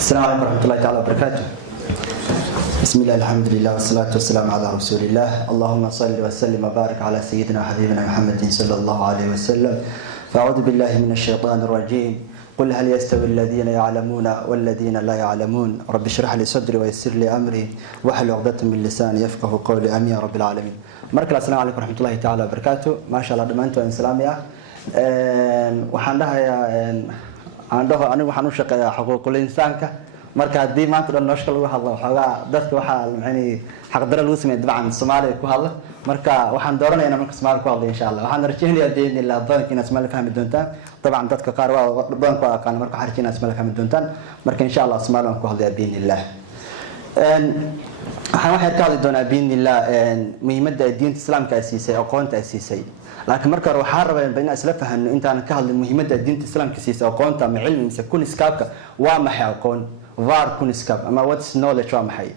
السلام عليكم ورحمة الله تعالى وبركاته. بسم الله الحمد لله والصلاة والسلام على رسول الله. اللهم صل وسلم وبارك على سيدنا وحبيبنا محمد صلى الله عليه وسلم. فأعوذ بالله من الشيطان الرجيم. قل هل يستوي الذين يعلمون والذين لا يعلمون. رب اشرح لي صدري ويسر لي أمري واحلل عقدة من لساني يفقه قولي آمين يا رب العالمين. مركز السلام عليكم ورحمة الله تعالى وبركاته. ما شاء الله دمانتو إن سلامية. عنده أنا وحنو شقة حقوق الإنسان marka hadii maanta dhan nolosha lagu hadlo xogaa dadka waxa macni xaq dara loo sameeyay dabcan Soomaaliya ku hadlo marka waxaan dooranaynaa marka Soomaaliya ku hadlo insha Allah waxaan rajaynayaa in la dadka in Soomaaliya fahmi doontaan dabcan dadka qaar waa badan ku aqaan marka xarkiina Soomaaliya fahmi doontaan marka insha Allah Soomaaliya ku hadlaya biinillah waxaan ka hadli doonaa biinillah muhiimadda diinta Islaamka ay siisay aqoonta ay siisay laakiin marka waxaan rabaa in isla fahanno intaan ka hadlin muhiimadda diinta Islaamka siisay aqoonta ama cilmi mise kun iskaabka waa maxay aqoon var kunskap ama what's knowledge waa maxay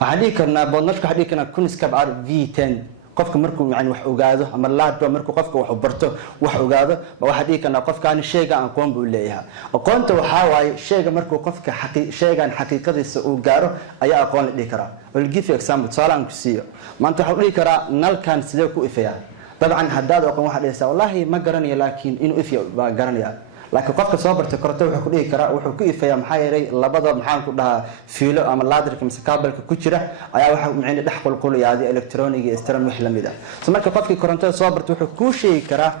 waxaan dhigi karnaa boodnashka waxaan dhigi karnaa kunskap v10 qofka markuu yani wax ogaado ama laadba markuu qofka wax barto wax ogaado waxaan dhigi karnaa qofkaan sheega aan aqoon buu leeyahay aqoonta waxa waaye sheega markuu qofka sheegan xaqiiqadiisa uu gaaro ayaa aqoon la dhigi karaa will give you example saalaan ku siiyo maanta waxaan dhigi karaa nalkan sidee ku ifaya dabcan haddaad aqoon waxa dhigaysaa wallahi ma garanayo laakiin inuu ifiyo baa garanaya laakiin qofka soo bartay korto wuxuu ku dhigi karaa wuxuu ku ifaya maxaa yeelay labada maxaan ku dhahaa fiilo ama laadirka mise kaabalka ku jira ayaa waxa macna dhex qulqulayaadi electronic iyo external wax lamid ah so marka qofkii korontada soo bartay wuxuu ku sheegi karaa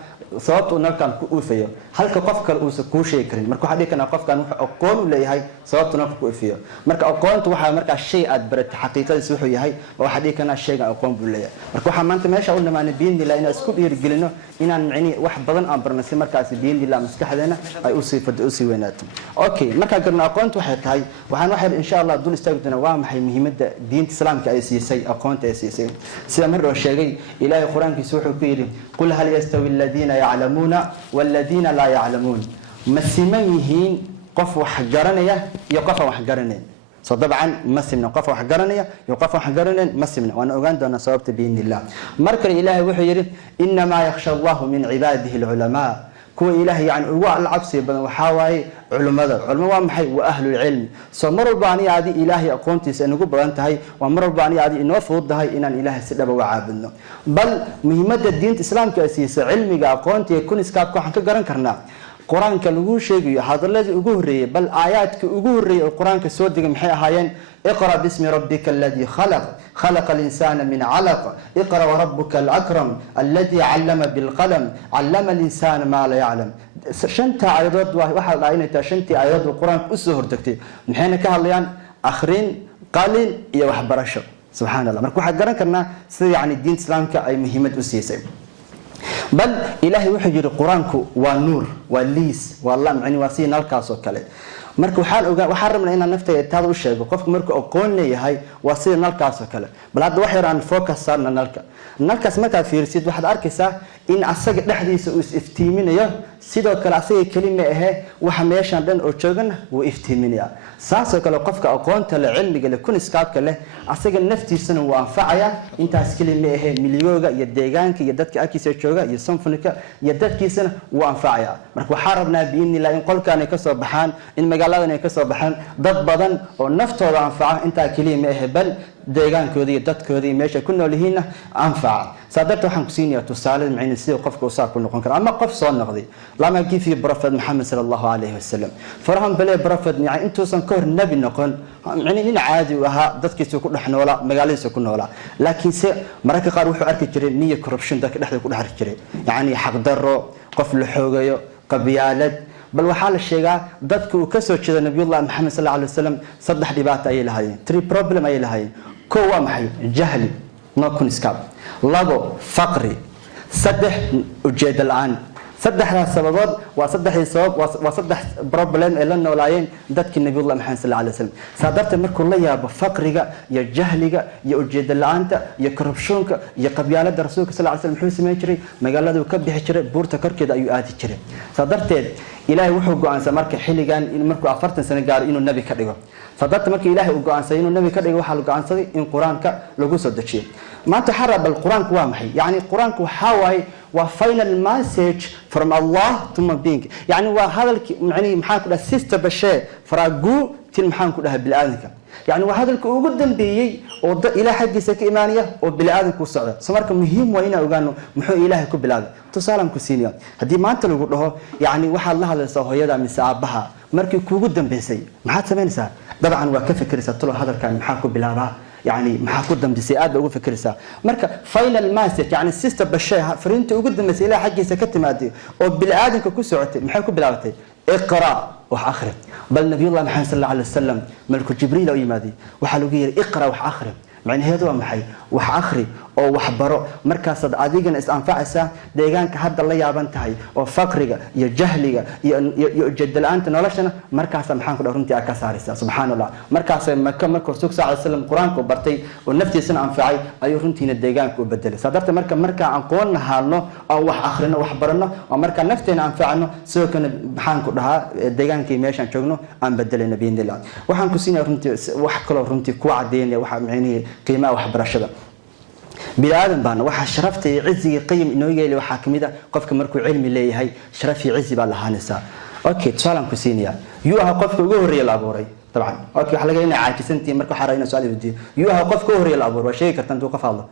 sababta uu nalkan ku ifayo halka qof kale uu ku sheegi karin marka waxa dhigi kana qofkan wuxuu aqoon u leeyahay sababta nalka ku ifayo marka aqoontu waxa marka shay aad baratay xaqiiqadiisa wuxuu yahay waxa dhigi kana shayga aqoon buu leeyahay marka waxa maanta meesha u dhamaanay biinillah inaan isku dhiirigelino inaan macni wax badan aan barnay markaas biinillah maskaxdeena ay u siifado u sii weynaato okay marka garna aqoontu waxay tahay waxaan insha Allah dul istaagdana waa maxay muhiimadda diinta Islaamka ay siisay aqoonta ay siisay sida marro sheegay Ilaahay Quraankiisa wuxuu ku yiri qul hal yastawi alladhina ya'lamuna walladhina la ya'lamun masimayihin qof wax garanaya iyo qof wax garanaya so dabcan masimna qof wax garanaya iyo qof wax garaneen masimna waan ogaan doonaa sababta biinillah marka Ilaahay wuxuu yiri inna ma yakhsha Allahu min ibadihi alulama kuwa Ilaahay yani ugu alcabsi badan waxa waaye culimada waa maxay waa ahlul ilm soo marbaani aadi Ilaahay aqoontiisa inagu badan tahay waa marbaani aadi inoo fuudahay inaan Ilaahay si dhaba u caabudno bal muhiimadda diinta Islaamka ay siisay cilmiga aqoonta ee kun iskaabka waxaan ka garan karnaa quraanka lagu sheegayo hadalladii ugu horeeyay bal aayaadka ugu horeeyay quraanka soo degay maxay ahaayeen اقرأ باسم ربك الذي خلق الإنسان من علق اقرأ وربك الأكرم الذي علم بالقلم علم الإنسان ما لا يعلم شنت آيات واحد عينه شنت آيات القرآن أسهر تكتي من حين كهاليان آخرين قليل يا وحبرشة سبحان الله مركو حد قرن كنا يعني الدين الإسلام كأي مهمة أسيسة بل إلهي وحجر القرآن ونور والليس والله يعني واسين الكاسو كله marka waxaan rabnaa inaan naftayda taad u sheego qofka markuu aqoon leeyahay waa sida nalkaas oo kale bal hadda wax yar aan focus saarna nalkaas markaad fiirisid waxaad arkaysaa in asaga dhexdiisa uu iftiiminayo sidoo kale asaga kelime ah waxa meeshan dhan oo joogana uu iftiiminaya saasoo kale qofka aqoonta la cilmiga la kun iskaabka leh asaga naftiisana uu anfacaya intaas kelime ah miliyooga iyo deegaanka iyo dadka akiisa jooga iyo sanfunika iyo dadkiisana uu anfacaya marka waxaan rabnaa biinillah in qolkaan ay ka soo baxaan in magaaladan ay ka soo baxaan dad badan oo naftooda anfaca inta kelime ah bal deegaankooda iyo dadkooda iyo meesha ku nool yihiin anfaca saadabta waxaan ku siinayaa tusaale macna sida qofka uu saar ku noqon karo ama qof soo noqday lama kifi prophet Muhammad sallallahu alayhi wasallam farham bale prophet yani intuusan ka hor nabi noqon macna in caadi u ahaa dadkiisa ku dhex noolaa magaaladiisa ku noolaa laakiin se mararka qaar wuxuu arki jiray niyo corruption dadka dhexda ku dhex jiray yani xaq darro qof la xoogayo qabyaalad bal waxa la sheegaa dadku uu ka soo jeedo nabiyullah Muhammad sallallahu alayhi wasallam saddex dhibaato ay lahaayeen three problem ay lahaayeen koo waa maxay jahli no kun iskaab labo faqri saddex ujeedal aan saddexda sababood waa saddexii sabab waa saddex problem ee la noolaayeen dadkii nabiyullah Muhammad sallallahu alayhi wasallam sadarta markuu la yaabo faqriga iyo jahliga iyo ujeedal la'aanta iyo corruptionka iyo qabyaalada rasuulka sallallahu alayhi wasallam wuxuu sameeyay jiray magaalada uu ka bixi jiray buurta korkeeda ayuu aadi jiray sadarteed Ilaahay wuxuu go'aansan marka xilligan in markuu 40 sano gaaro inuu nabi ka dhigo sadarta marka Ilaahay uu go'aansan inuu nabi ka dhigo waxa la go'aansaday in quraanka lagu soo dejiyo maanta xarab al-quraanku waa maxay yani quraanku waxa waay وفاينل مسج from Allah to my being يعني وهذا يعني محاكو sister بشيء فراجو tin maxaan ku dhahay bilaadanka يعني وهذا الكوجد بيجي إلى حد يسك إيمانية وبلاد كوسعة سمرك مهم وإنا وجانو محو إله كبلاد تصالم كسينيا هدي ما أنت لو له يعني وح الله هذا صهو يدا من سعبها مركي كوجد بيسي ما حد سمين سا طبعا وكيف فكرة طلع هذا كان محاكو بلادها يعني محاكو دم دسيات بقول فكرة سا مركا فاينل ماسك يعني السيستم بالشيء فرنت وجد مسألة حد يسكت مادي وبلاد كوسعة محاكو بلادتي اقرأ وحاخرت بل نبي الله محمد صلى الله عليه وسلم ملك جبريل أو يمادي وحلو غير اقرأ وحاخرت معني هذا محي وحاخري أو وحبرو مركز أديجن استنفع سا ديجان كهذا الله يابنتهاي وفقرية يجهلية يجدل أنت نولشنا مركز محن كل أرنتي أكسارسا سبحان الله مركز مكة مركز سوق عليه السلام القرآن كبرتي والنفتي سنة أنفعي أي أرنتي الديجان كبدل صدرت مركز عن قولنا حالنا أو وحآخرنا وحبرنا ومركز نفتنا أنفعنا سوق كان محن كلها الديجان كيميشان شغنو أن بدل النبي الله وحن كسينا أرنتي وحكلا أرنتي كوعدين وحمعني قيمة وحبرشة بلادن بان waxa sharaftay ciziga qiim inoo yeelay waxa kamida qofka markuu cilmi leeyahay sharafi cizi baa lahaanaysa okay tusaale ku siinaya yu aha qofka ugu horeeyay la abuuray طبعا okay waxa laga inay caajisantii markuu xarayna su'aal weydiiyo yu aha qofka ugu horeeyay la abuuray waa shay kartan tuu ka faadlo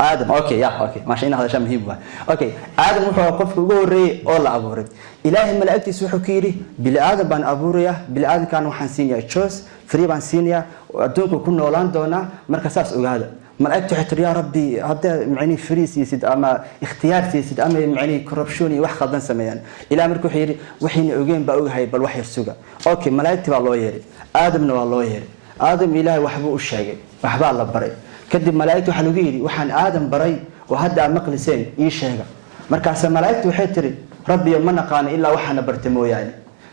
آدم أوكي يا أوكي ما شيء هذا شيء مهم أوكي آدم هو قف جوري أول أبوري إلهي ملائكتي سوحو كيري بالآدم بان أبوريا بالآدم كانوا حنسينيا تشوز فري بان سينيا ودونكو كنا هولندونا مركز أساس وهذا ملائكته حتى يا ربي هذا معني فريس يسد أما اختيار يسد أما معني كربشوني وحخ ضن سميان إلى مركو حيري وحين أوجين بقول هاي بالوحي السوق أوكي ملائكتي بالله يري آدم نو الله يري آدم إلهي وحبه الشيء وحبه الله بري كدب ملائكته حلوجيري وحن آدم بري وهذا مقلسين يشهق مركز ملائكته حتري ربي ما نقان إلا وحنا برتمو يعني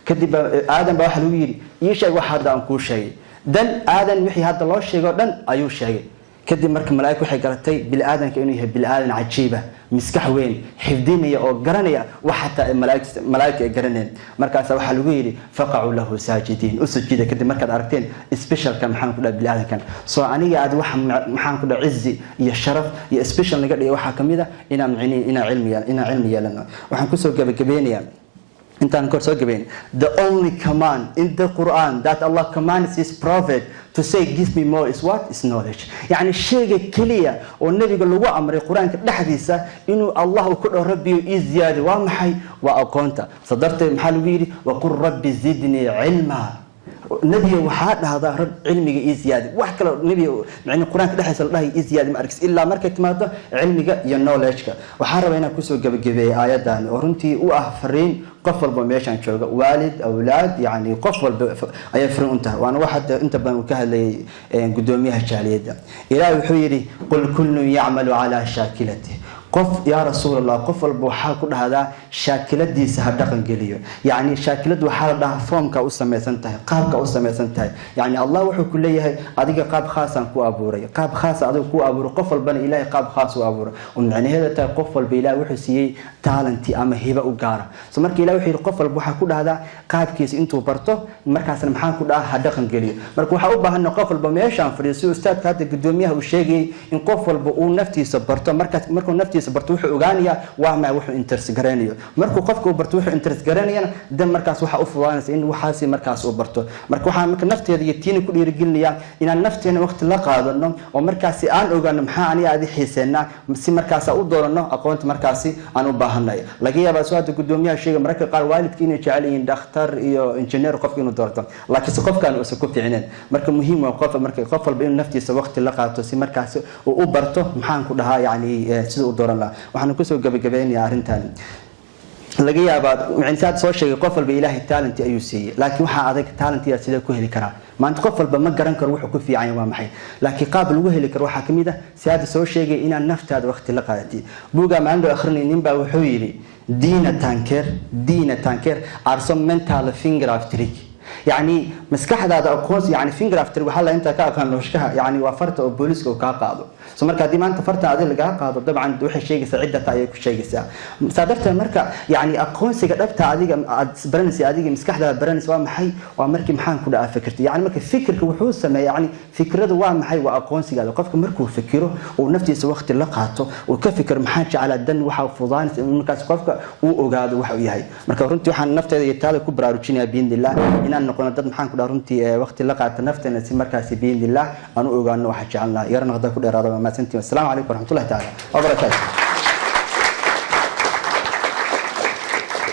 كدب آدم بحلوجيري يشهق وحدا أنكو شيء دن آدم وحي هذا الله شيء دن أيو شيء كدب مركز ملائكته وحي قرتي بالآدم كأنه بالآدم عجيبة مسكح وين حفظيني أو قرنية وحتى ملائكة قرنين مركز وحلوجيري فقعوا له ساجدين أسجد كدب مركز عرفتين سبيشال كان محن كله بالآدم كان سو أنا قاعد وح محن كله عزي يا شرف يا سبيشال نقدر يوحى كميدا إنا معني إنا علمي لنا وحن كسر جبينيا أنت أنكر سو جبين the only command in the Quran that Allah commands his prophet to say give me more is what is knowledge يعني الشيء كلية والنبي قال له أمر القرآن كحديثة إنه الله كل ربي إزياد ومحي وأقونته صدرت محل ويري وقل ربي زدني علما نبي وحاد هذا رب علمي إزياد وحكى نبي يعني القرآن كده حصل الله إزياد ما أركس إلا مركز ماذا علمي ينولجك وحارب هنا كسر جبي آيات دان ورنتي وأفرين قفل بميشان شو والد أولاد يعني قفل أيفرن أنت وأنا واحد أنت بمكهلي قدوميها الشالية إلى وحيري قل كل يعمل على شاكلته قف يا رسول الله قفل بوحال كل هذا شاكلة دي سهدقن قليو يعني شاكلة وحال ده فهم كأسمى سنتها قاب كأسمى سنتها يعني الله وحي كليه أديك قاب خاصا كو أبوري قاب خاص أديك كو أبوري قفل بني إلهي قاب خاص وأبوري ومعني هذا تا قفل بإله وحي سيي تالنتي أما هبة وقارة سمرك إله وحي قفل بوحال كل هذا قاب كيس انتو برتو مركز المحان كل هدقن قليو مرك وحاوبها أنه قفل بميشان فريسيو استاذ هذا قدوميها وشيء إن قفل بقول نفتي سبرتو مركز نفتي برتوح أوغانيا وما وح انترس جرانيو مركو قفكو برتوح انترس جرانيا دم مركز وح أفضانس إن وحاسي مركز أوبرتو مركو وح مركز نفط هذه التين كل يرجلني إن النفط هنا وقت لا قادرنا ومركز آن أوغان محاني هذه حسنا مسي مركز أودورنا أقونت مركزي أنا وباهنا لقيه بس واحد قدوميا شيء مركز قال والد كيني جعلين دكتور إيو إنجنير قفكينو دورتهم لكن سقف كان وسقف في عنان مركز مهم وقف مركز قفل بين نفتي سوقت لا قادرتو سي مركز وأوبرتو محان كلها يعني سيد دورنا waxaan ku soo gabagabeynaa arintan laga yaabaa intaad soo sheegay qof walba ilaahay talent ayuu siiyay laakiin waxa adag talent-iga sida ku heli karaa maanta qof walba ma garan karo wuxuu ku fiican yahay waa maxay laakiin qaab lagu heli karo waxa kamid ah si aad soo sheegay inaan naftaada waqti la qaadati buuga maando akhrinaynin baa wuxuu yiri diina tanker are some mental finger of trick يعني مسكح هذا أقوس يعني فينجر أفتر وحلا أنت كأكان لوشكها يعني وفرت أو بوليس أو كقاضي سمر كدي ما أنت فرت هذا اللي قاضي طبعا دوح الشيء سعيدة تعيك الشيء ساعة صادرت المركة يعني أقوس كتبت هذه برنس هذه مسكح هذا برنس وام حي ومركي محان كلها فكرتي يعني مركي فكر وحوس سما يعني فكرة وام حي وأقوس قال وقفك مركو فكره ونفتي وقت اللي قاته وكفكر محانش على الدن وحافظان مركز قفك وقاضي وحوي هاي مركو رنتي وحن نفت هذه التالي كبرى روتشينيا بين الله إن noqono dad maxaan ku dhaha runtii waqti la qaata nafteena si markaasi biidnillah aan u ogaano waxa jecelnahay yarna hadda ku dheeraado ma maasantiin. Assalaamu calaykum waraxmatullahi taala wabarakaatuh.